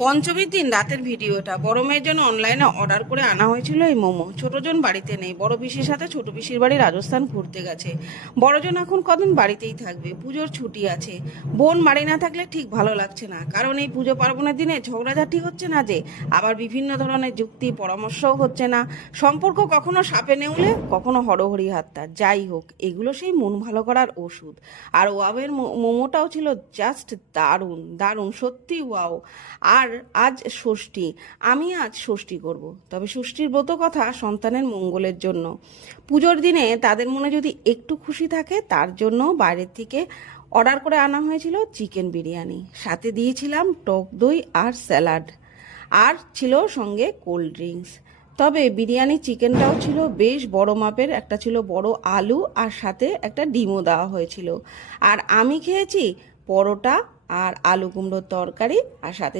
পঞ্চমীর দিন রাতের ভিডিওটা। বড় মেয়ের জন্য অনলাইনে অর্ডার করে আনা হয়েছিল এই মোমো। ছোটজন বাড়িতে নেই, বড় পিসির সাথে ছোট পিসির বাড়ি রাজস্থান ঘুরতে গেছে। বড়জন এখন কদিন বাড়িতেই থাকবে, পুজোর ছুটি আছে। বোন বাড়ি না থাকলে ঠিক ভালো লাগছে না, কারণ এই পুজো পার্বণের দিনে ঝগড়াঝাটি হচ্ছে না যে, আবার বিভিন্ন ধরনের যুক্তি পরামর্শও হচ্ছে না। সম্পর্ক কখনো সাপে নেউলে, কখনো হরহরি হাতটা। যাই হোক, এগুলো সেই মন ভালো করার ওষুধ। আর ওয়াবের মোমোটাও ছিল জাস্ট দারুণ দারুণ, সত্যি ওয়াও। আর আজ ষষ্ঠী, আমি আজ ষষ্ঠী করব, তবে ষষ্ঠীর ব্রত কথা সন্তানের মঙ্গলের জন্য। পুজোর দিনে তাদের মনে যদি একটু খুশি থাকে, তার জন্য বাইরের থেকে অর্ডার করে আনা হয়েছিল চিকেন বিরিয়ানি, সাথে দিয়েছিলাম টক দই আর স্যালাড, আর ছিল সঙ্গে কোল্ড ড্রিঙ্কস। তবে বিরিয়ানি চিকেনটাও ছিল বেশ বড় মাপের, একটা ছিল বড় আলু, আর সাথে একটা ডিমও দেওয়া হয়েছিল। আর আমি খেয়েছি পরোটা আর আলু কুমড়োর তরকারি, আর সাথে